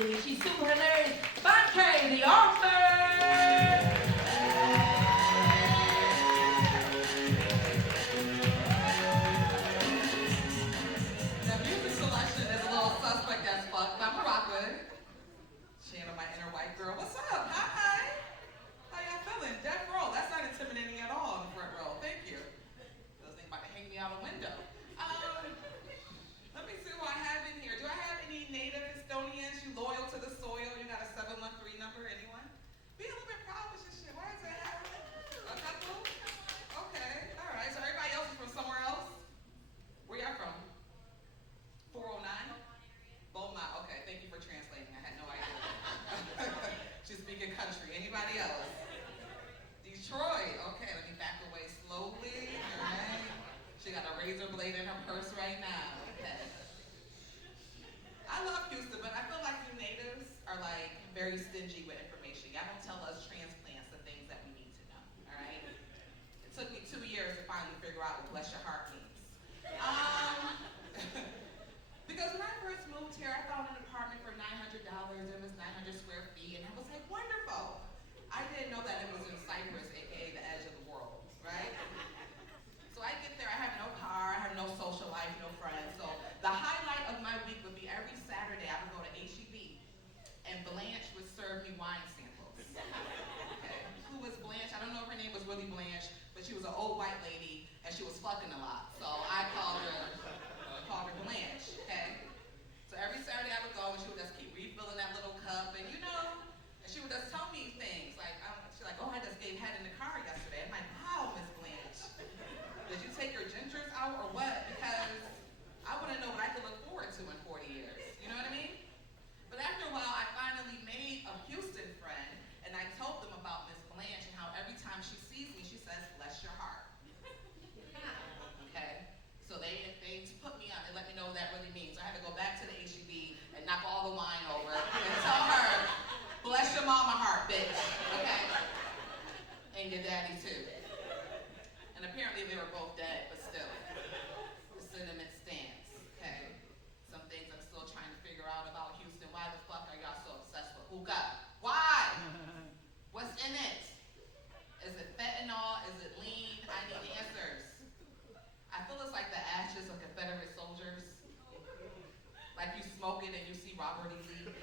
She's super hilarious. Bonte, the author. The music selection is a little suspect as fuck, but I'm gonna rock with it. Channel my inner white girl. What's up? Hi. How y'all feeling? Death row. That's not intimidating at all in the front row. Thank you. Those things about to hang me out a window. Let me see who I have in here. Do I have any native Estonians? You loyal to the soil? You got a 713 number? Anyone? Be a little bit proud with your shit. Why is that happening? A couple? Okay. All right. So everybody else is from somewhere else? Where y'all from? 409? Beaumont. Okay. Thank you for translating. I had no idea. She's speaking country. Anybody else? Detroit. Okay. Let me back away slowly. All right. She got a razor blade in her purse right now. Okay. I love Houston, but I feel like you natives are like very stingy with information. Y'all don't tell us transplants the things that we need to know. All right. It took me 2 years to finally figure out what bless your heart means. Because when I first moved here, I found an apartment for $900. It was 900 square feet, and I was like, wonderful. I didn't know that it was in Cyprus, aka the edge of the world, right? So I get there, I have no car, I have no social life, no friends. So the highlight of my week would be every Saturday I would go to HEB, and Blanche would serve me wine samples. Okay. Who was Blanche? I don't know if her name was really Blanche, but she was an old white lady, and she was fucking a lot. So I called her Blanche, okay? So every Saturday I would go, and she would just keep refilling that little cup, and and she would just tell me things, like, she's like, oh, I just gave head in the car yesterday. I'm like, wow, Miss Blanche. Did you take your gingers out or what? Because I want to know what I can look forward to in 40 years. You know what I mean? But after a while, I finally made a Houston friend, and I told them about Miss Blanche and how every time she sees me, she says, bless your heart. Okay? So they put me on, they let me know what that really means. So I had to go back to the HEB and knock all the wine over and tell her, bless your mama heart, bitch. Okay? And your daddy too. And apparently they were both dead, but still. The sentiment stands, okay? Some things I'm still trying to figure out about Houston. Why the fuck are y'all so obsessed with hookah? Why? What's in it? Is it fentanyl? Is it lean? I need answers. I feel it's like the ashes of Confederate soldiers. Like you smoke it and you see Robert E. Lee.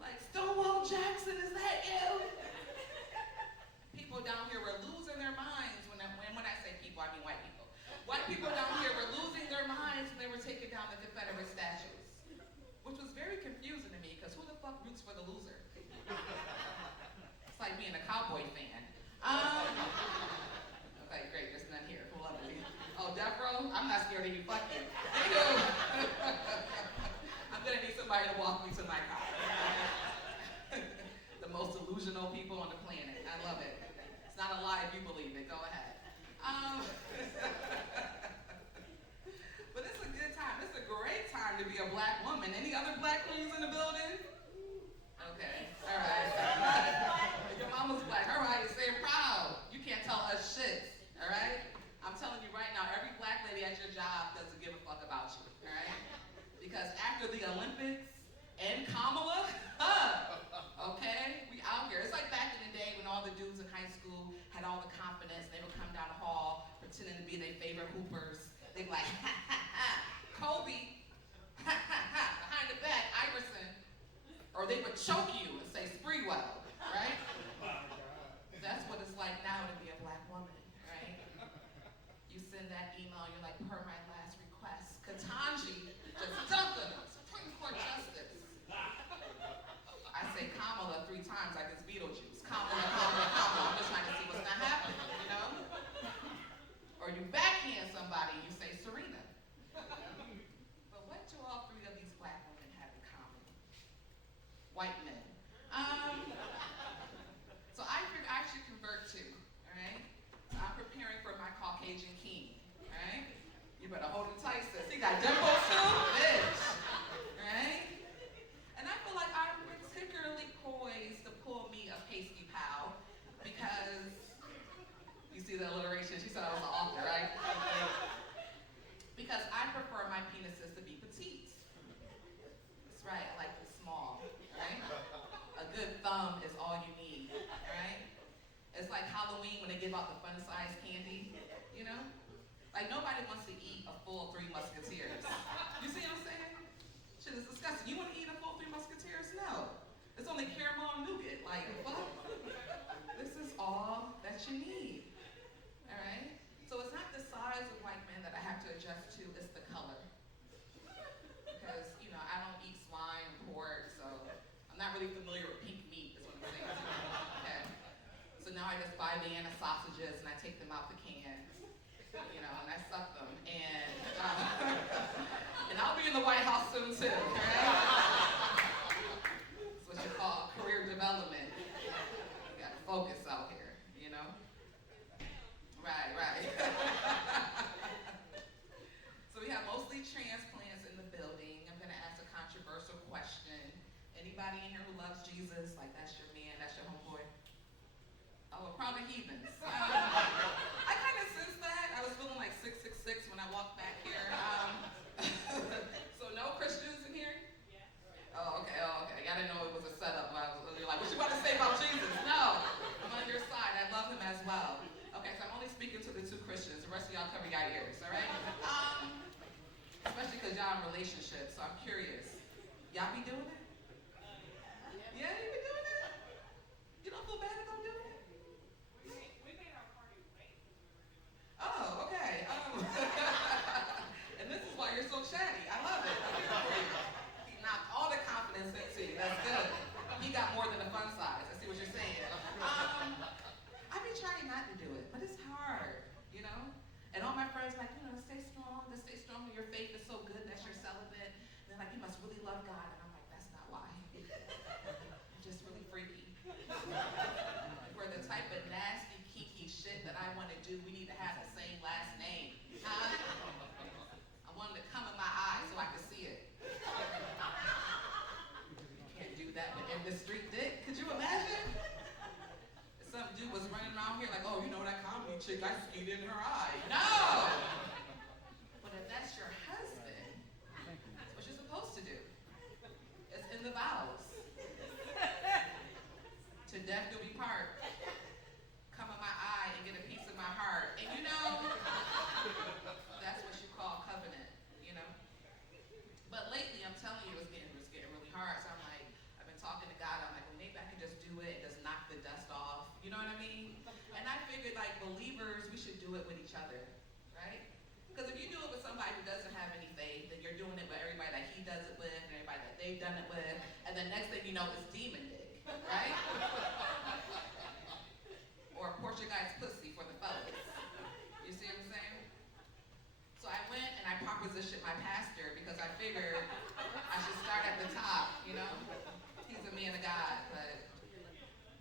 Like, Stonewall Jackson, is that you? People down here were losing their minds when I say people, I mean white people. White people down here were losing their minds when they were taking down the Confederate statues. Which was very confusing to me, because who the fuck roots for the loser? It's like being a Cowboy fan. Okay, great, there's none here. Who loves me? Oh, death row? I'm not scared of you, fuck you. I'm gonna need somebody to walk me to my car. The most delusional people on the planet. I love it. It's not a lie if you believe it. Go ahead. But it's a good time. It's a great time to be a black woman. Any other black queens in the building? Okay. All right. Your mama's black. All right. Say it proud. You can't tell us shit. All right? I'm telling you right now, every black lady at your job doesn't give a fuck about you. All right? Because after the Olympics and Kamala, okay, we out here. It's like back in the day when all the dudes in high school had all the confidence. They would come down the hall pretending to be their favorite hoopers. They'd be like, ha, ha, ha, Kobe, ha, ha, ha, behind the back, Iverson. Or they would choke you and say, Spreewell, right? That's what it's like now to be a black woman, right? You send that email, you're like, per my last request, Katanji just dumped the Supreme Court Justice. I say Kamala 3 times like it's Beetlejuice. Kamala, Kamala, Kamala. I'm just trying to see what's gonna happen, you know? Or you backhand somebody, you say Serena. But what do all 3 of these black women have in common? White men. So I figured I should convert too, all right? So I'm preparing for my Caucasian king, all right? You better hold him tight, sis. He got dimples too, bitch, all right? And I feel like I'm particularly poised to pull give out the fun-sized candy, you know? Like, nobody wants to eat a full Three Musketeers. You see what I'm saying? Shit is disgusting. You want to eat a full Three Musketeers? No. It's only caramel and nougat. Like, what? This is all that you need. All right? So it's not the size of white men that I have to adjust to, it's the color. Because, you know, I don't eat swine and pork, so I'm not really familiar with pink meat, is what I'm saying. Okay. So now I just buy Vienna sausages and I take them out the cans, you know, and I suck them. And I'll be in the White House soon too, okay? That's what you call career development. You gotta focus out here, you know? Right. So we have mostly transplants in the building. I'm gonna ask a controversial question. Anybody in here who loves Jesus? Like, that's your man, that's your homeboy? Oh, well, probably heathens. I kind of sensed that. I was feeling like 666 when I walked back here. So no Christians in here? Yeah. Oh, okay. I didn't know it was a setup. You're like, what you want to say about Jesus? No, I'm on your side. I love him as well. Okay, so I'm only speaking to the two Christians. The rest of y'all cover your ears, all right? Especially because y'all in relationships, so I'm curious. Y'all be doing it? Yeah, you be doing it? You don't feel bad about doing it? We made our party late because we were doing it. Oh, okay. And this is why you're so chatty. I love it. He knocked all the confidence into you. That's good. He got more than the fun size. I see what you're saying. I've been trying not to do it, but it's hard, you know? And all my friends are like, you know, stay strong in your faith is so good that you're celibate. And they're like, you must really love God. And I'm like, that's not why. I'm just really freaky. For the type of nasty, kinky shit that I want to do, we need to have the same last name. I want him to come in my eye so I can see it. You can't do that with industry dick. Could you imagine? Some dude was running around here like, oh, you know that comedy chick, I skied in her eye. No! But if that's your husband, that's what you're supposed to do. It's in the vows. To death do we part. Come in my eye and get a piece of my heart. And you know, that's what you call covenant, you know? But lately, I'm telling you, it's getting really hard. So I'm like, I've been talking to God. I'm like, well, maybe I can just do it and just knock the dust off. You know what I mean? And I figured, like, believers, we should do it with each other, right? Because if you do it with somebody who doesn't have any faith, then you're doing it with everybody that he does it with and everybody that they've done it with. And then next thing you know, it's demon dick, right? Or Portuguese pussy for the fellas. You see what I'm saying? So I went and I propositioned my pastor because I figured I should start at the top, you know? He's a man of God, but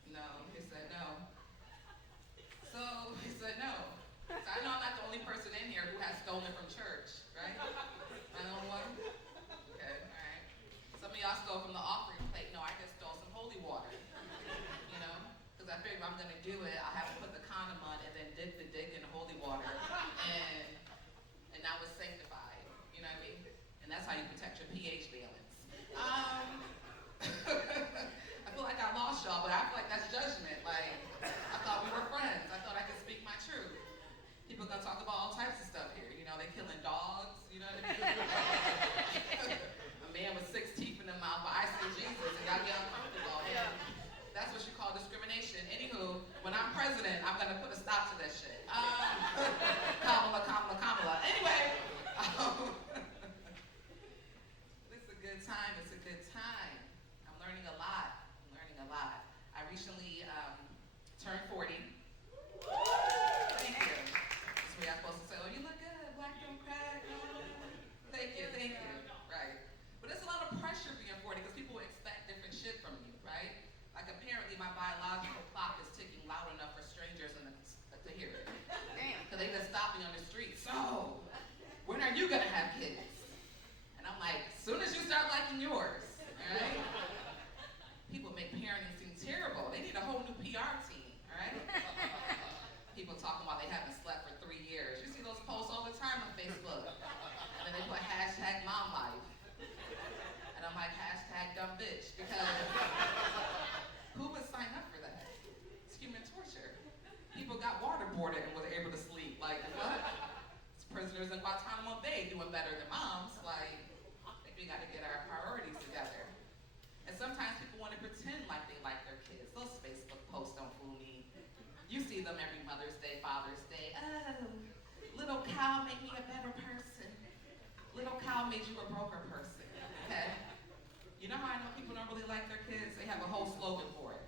no, he said no. So he said no. So I know I'm not the only person in here who has stolen from church, right? I know one? Okay, all right. Some of y'all stole from the offering plate. No, I just stole some holy water, you know? Because I figured if I'm gonna do it, I'll have to put the condom on and then dip the dick in the holy water. And I was sanctified, you know what I mean? And that's how you protect your pH balance. I feel like I lost y'all, but I feel like that's judgment. Like, I thought we were friends. I thought I could speak my truth. People gonna talk about all types of stuff here. You know, they killing dogs, you know what I mean? A man with 6 teeth in the mouth, but I see Jesus and y'all get uncomfortable. Yeah. That's what you call discrimination. Anywho, when I'm president, I'm gonna put a stop to that shit. Kamala. Anyway, it's a good time. I'm learning a lot. I recently turned 40. Thank you. That's where y'all supposed to say, oh, you look good, black don't crack. Thank you. Right. But there's a lot of pressure being 40 because people expect different shit from you, right? Like apparently my biological clock is ticking loud enough for strangers to hear it. Damn. Because they just stop me on the street. So, when are you gonna have kids? And I'm like, as soon as you start liking yours, all right? People make parenting seem terrible. They need a whole new PR team, all right? People talking about they haven't slept for 3 years. You see those posts all the time on Facebook. And then they put hashtag mom life. And I'm like, hashtag dumb bitch. Because who would sign up for that? It's human torture. People people got waterboarded and was able to sleep. Like, what? Prisoners in Guantanamo Bay doing better than moms. Like, I think we got to get our priorities together. And sometimes people want to pretend like they like their kids. Those Facebook posts don't fool me. You see them every Mother's Day, Father's Day. Oh, little cow made me a better person. Little cow made you a broker person. Okay? You know how I know people don't really like their kids? They have a whole slogan for it.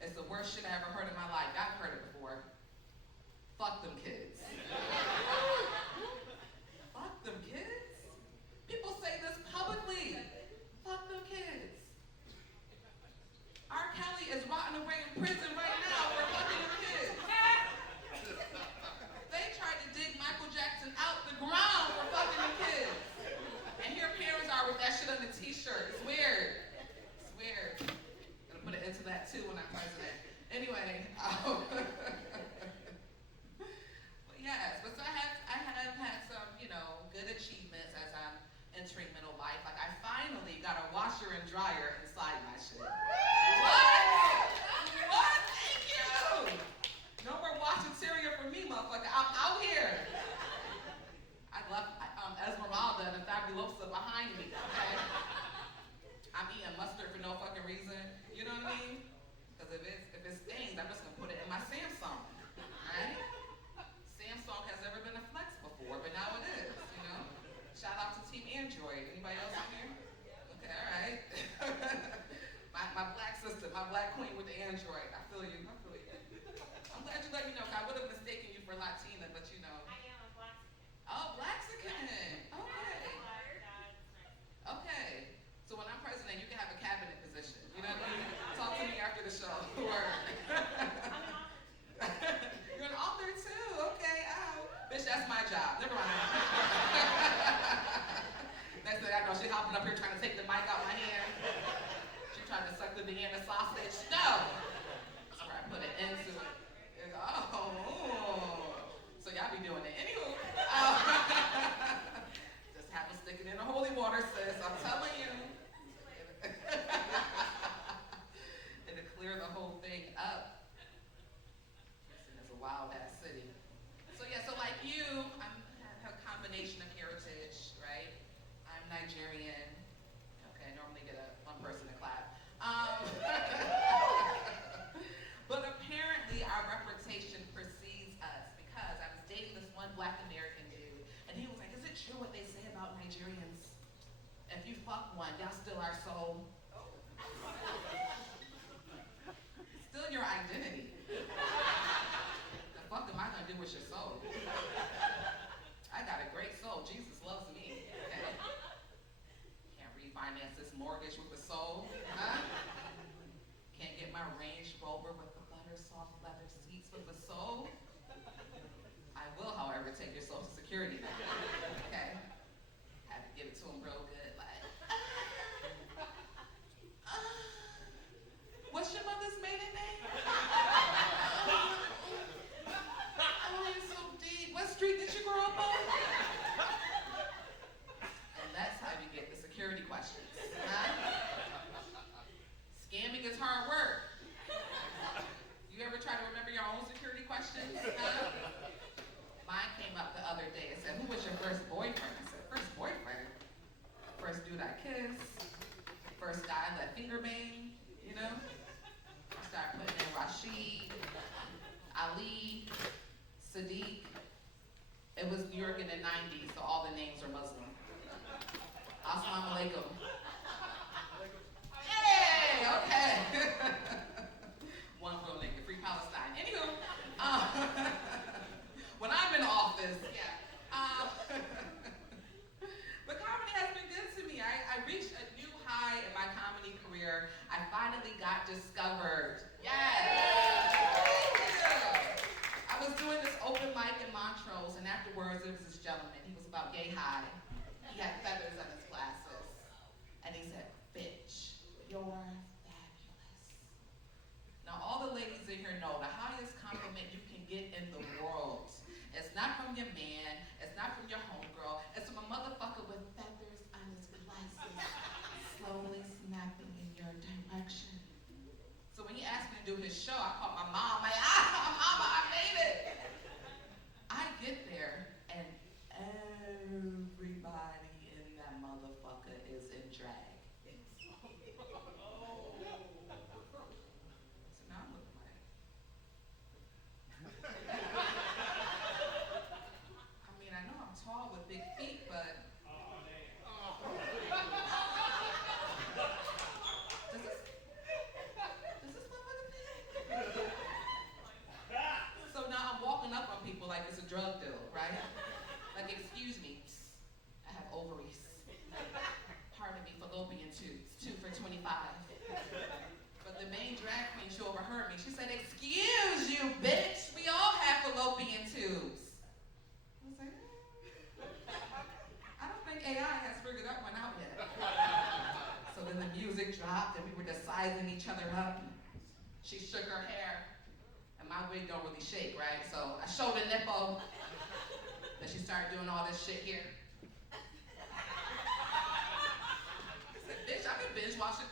It's the worst shit I ever heard in my life. I've heard it before. Fuck them kids. Fuck them kids? People say this publicly. Fuck them kids. R. Kelly is rotting away in prison right now for fucking them kids. They tried to dig Michael Jackson out the ground for fucking them kids. And here parents are with that shit on the t-shirt. It's weird. It's weird. I'm gonna put an end to that too when I'm president. Anyway, but yes, but so I have had some, good achievements as I'm entering middle life. Like I finally got a washer and dryer inside my shit. What? What? Thank you. No more washing cereal for me, motherfucker. I'm out here. I left Esmeralda and the Fabulosa behind me. Okay? I'm eating mustard for no fucking reason. You know what I mean? Because if it stains, I'm just gonna put it in my Samsung. Right? Samsung has never been a flex before, but now it is. Shout out to Team Android. Anybody else in here? Okay, all right. my black sister, my black queen with the Android. I feel you. I'm glad you let me know. I would have mistaken you for Latina, but I am a black. Oh, Blaxican. Okay. Okay. So when I'm president, you can have a cabinet position. You know what I mean? Talk to me after the show. Word. You're an author too. Okay. Oh, bitch, that's my job. Never mind. Next thing I know, she hopping up here trying to take the mic out my hand. She trying to suck the Vienna sausage. No. That's where I put it into it. Oh. So y'all be doing it. Anywho. Just have to stick it in the holy water, sis. I'm telling you. It'll clear the whole thing up. It's a wild ass city. So yeah, so like you, I have a combination of heritage, right? I'm Nigerian. Okay, I normally get one person to clap. But apparently our reputation precedes us because I was dating this one black American dude, and he was like, is it true what they say about Nigerians? If you fuck one, y'all steal our soul. Still your identity. The fuck am I gonna do with your soul? I got a great soul. Jesus loves me. Okay? Can't refinance this mortgage with a soul. Huh? Can't get my Range Rover with the butter soft leather seats with a soul. I will, however, take your social security number. Okay? Have to give it to him real good. Like, what's your mother's maiden name? Oh, you're so deep. What street did you grow up on? And that's how you get the security questions. Huh? Scamming is hard work. You ever try to remember your own security questions? Huh? Mine came up the other day. It said, who was your first boyfriend? I said, first boyfriend? First dude I kissed. First guy I let finger bang, I started putting in Rashid, Ali, Sadiq. It was New York in the 90s, so all the names are Muslim. Assalamu alaikum. Hey, okay. One real nigga, free Palestine. Anywho, when I'm in office, yeah. But comedy has been good to me. I reached a new high in my comedy career. I finally got discovered. Yes. I was doing this open mic in Montrose, and afterwards there was this gentleman. He was about yay high. He had feathers on his glasses. And he said, bitch, you're fabulous. Now all the ladies in here know the highest compliment you can get in the world. It's not from your man, it's not from your homegirl, it's from a motherfucker with feathers on his glasses, slowly snapping in your direction. So when he asked me to do his show, I called my mom, like, mama, I made it. wig dropped and we were just sizing each other up. She shook her hair, and my wig don't really shake, right? So I showed a nipple, then she started doing all this shit here. I said, bitch, I've been binge watching